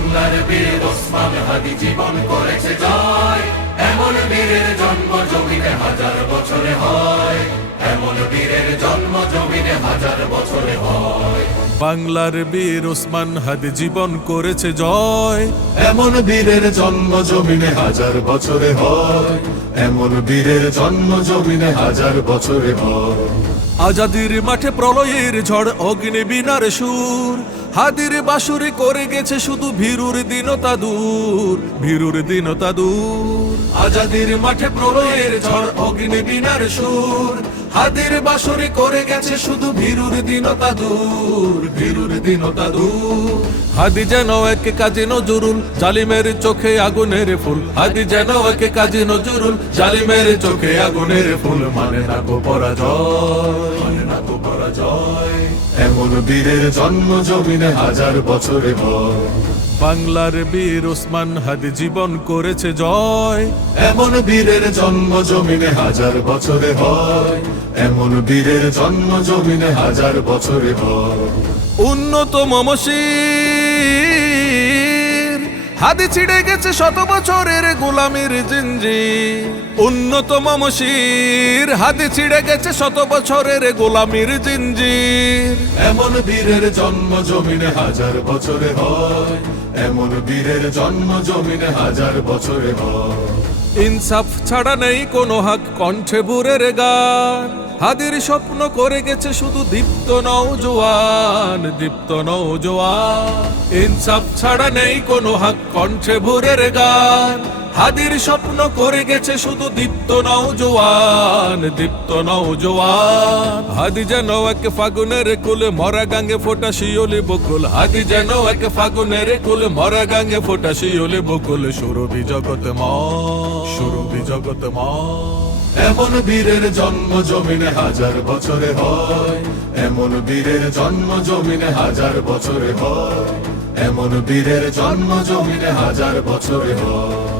বাংলার বীর ওসমান হাদি জীবন করেছে জয়। এমন বীরের জন্ম জমিনে হাজার বছরে হয়। এমন বীরের জন্ম জমিনে হাজার বছরে হয়। বাংলার বীর ওসমান হাদি জীবন করেছে জয়। এমন বীরের জন্ম জমিনে হাজার বছরে হয়। এমন বীরের জন্ম জমিনে হাজার বছরে হয়। আজাদির মাঠে প্রলয়ের ঝড় অগ্নি বিনার সুর। হাদির বাসুরি করে গেছে শুধু ভীরুর দিনতা দূর, ভীরুর দিনতা দূর। আজাদির মাঠে প্রলয়ের ঝড় অগ্নি বিনার সুর। হাদির বাসুরি করে গেছে শুধু ভীরুর দিনতা দূর, ভীরুর দিনতা দূর। হাদি যেন এক কাজী নজরুল, জালিমের চোখে আগুনের ফুল। হাদি যেন এক কাজী নজরুল, জালিমের চোখে আগুনের ফুল। মানে না গো পরাজয় মানে না গো পরাজয়। এমন বীরের জন্ম জমিনে হাজার বছরে হয়। বাংলার বীর ওসমান হাদি জীবন করেছে জয়। এমন বীরের জন্ম জমিনে হাজার বছরে হয়। এমন বীরের জন্ম জমিনে হাজার বছরে হয়। উন্নত মমশির হাদি ছিড়ে গেছে শত বছরের গোলামির জিঞ্জি। উন্নত মমশির হাদি ছিড়ে গেছে শত বছরের গোলামির জিঞ্জির এমন বীরের জন্ম জমিনে হাজার বছরে হয়। এমন বীরের জন্ম জমিনে হাজার বছরে হয়। ইনসাফ ছাড়া নেই কোনো হাক কণ্ঠে বুরের গান। হাদির স্বপ্ন করে গেছে শুধু দীপ্ত নৌজোয়ান দীপ্ত নৌজোয়ান ইনসাফ ছাড়া নেই কোনো হাক কণ্ঠে ভুরের গান। হাদির স্বপ্ন করে গেছে শুধু দীপ্ত নৌজোয়ান দীপ্ত নৌজোয়ান হাদি যেন এক ফাগুনের কুলে, মরা গাঙ্গে ফোটা শিওলি বকুল। হাদি যেন এক ফাগুনের কুলে, মরা গাঙ্গে ফোটা শিওলি বকুল। সুরভি জগৎ ম, সুরভি জগৎ ম। এমন বীরের জন্ম জমিনে হাজার বছরে হয়। এমন বীরের জন্ম জমিনে হাজার বছরে হয়। এমন বীরের জন্ম জমিনে হাজার বছরে হয়।